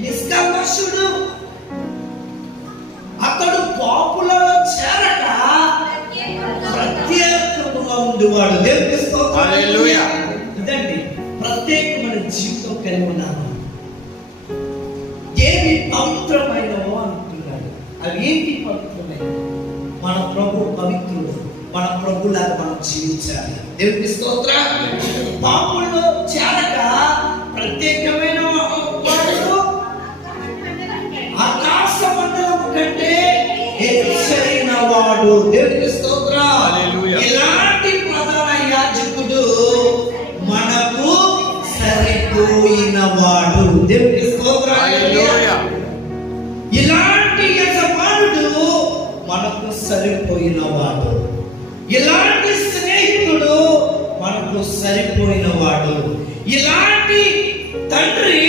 నిష్కల్మషుడు. అతడు పాపులలో చేరక ప్రత్యేకముగా ఉండేవాడు. దేవునికి స్తోత్రం. హల్లెలూయా. ఇదండి ప్రత్యేకమైన జీవితం కలిగి ఉన్నాము. ఏమి పవిత్రమైనవో అంటున్నాడు. అవి ఏంటి పవిత్రమైనవి? మన ప్రభు పవిత్రుడు. మన ప్రభులాగా మనం జీవించాలి. దేవునికి స్తోత్రం. పాపుల్లో చేరక ప్రత్యేకమైన వాడు ఆకాశ మండలం కంటే హెచ్చైన వాడు. దేవునికి స్తోత్రం. ఇలాంటి ప్రధాన యాజకుడు మనకు సరిపోయిన వాడు. దేవునికి స్తోత్రం. ఇలాంటి యజమానుడు మనకు సరిపోయిన వాడు. ఇలాంటి స్నేహితుడు మనకు సరిపోయిన వాడు. ఇలాంటి తండ్రి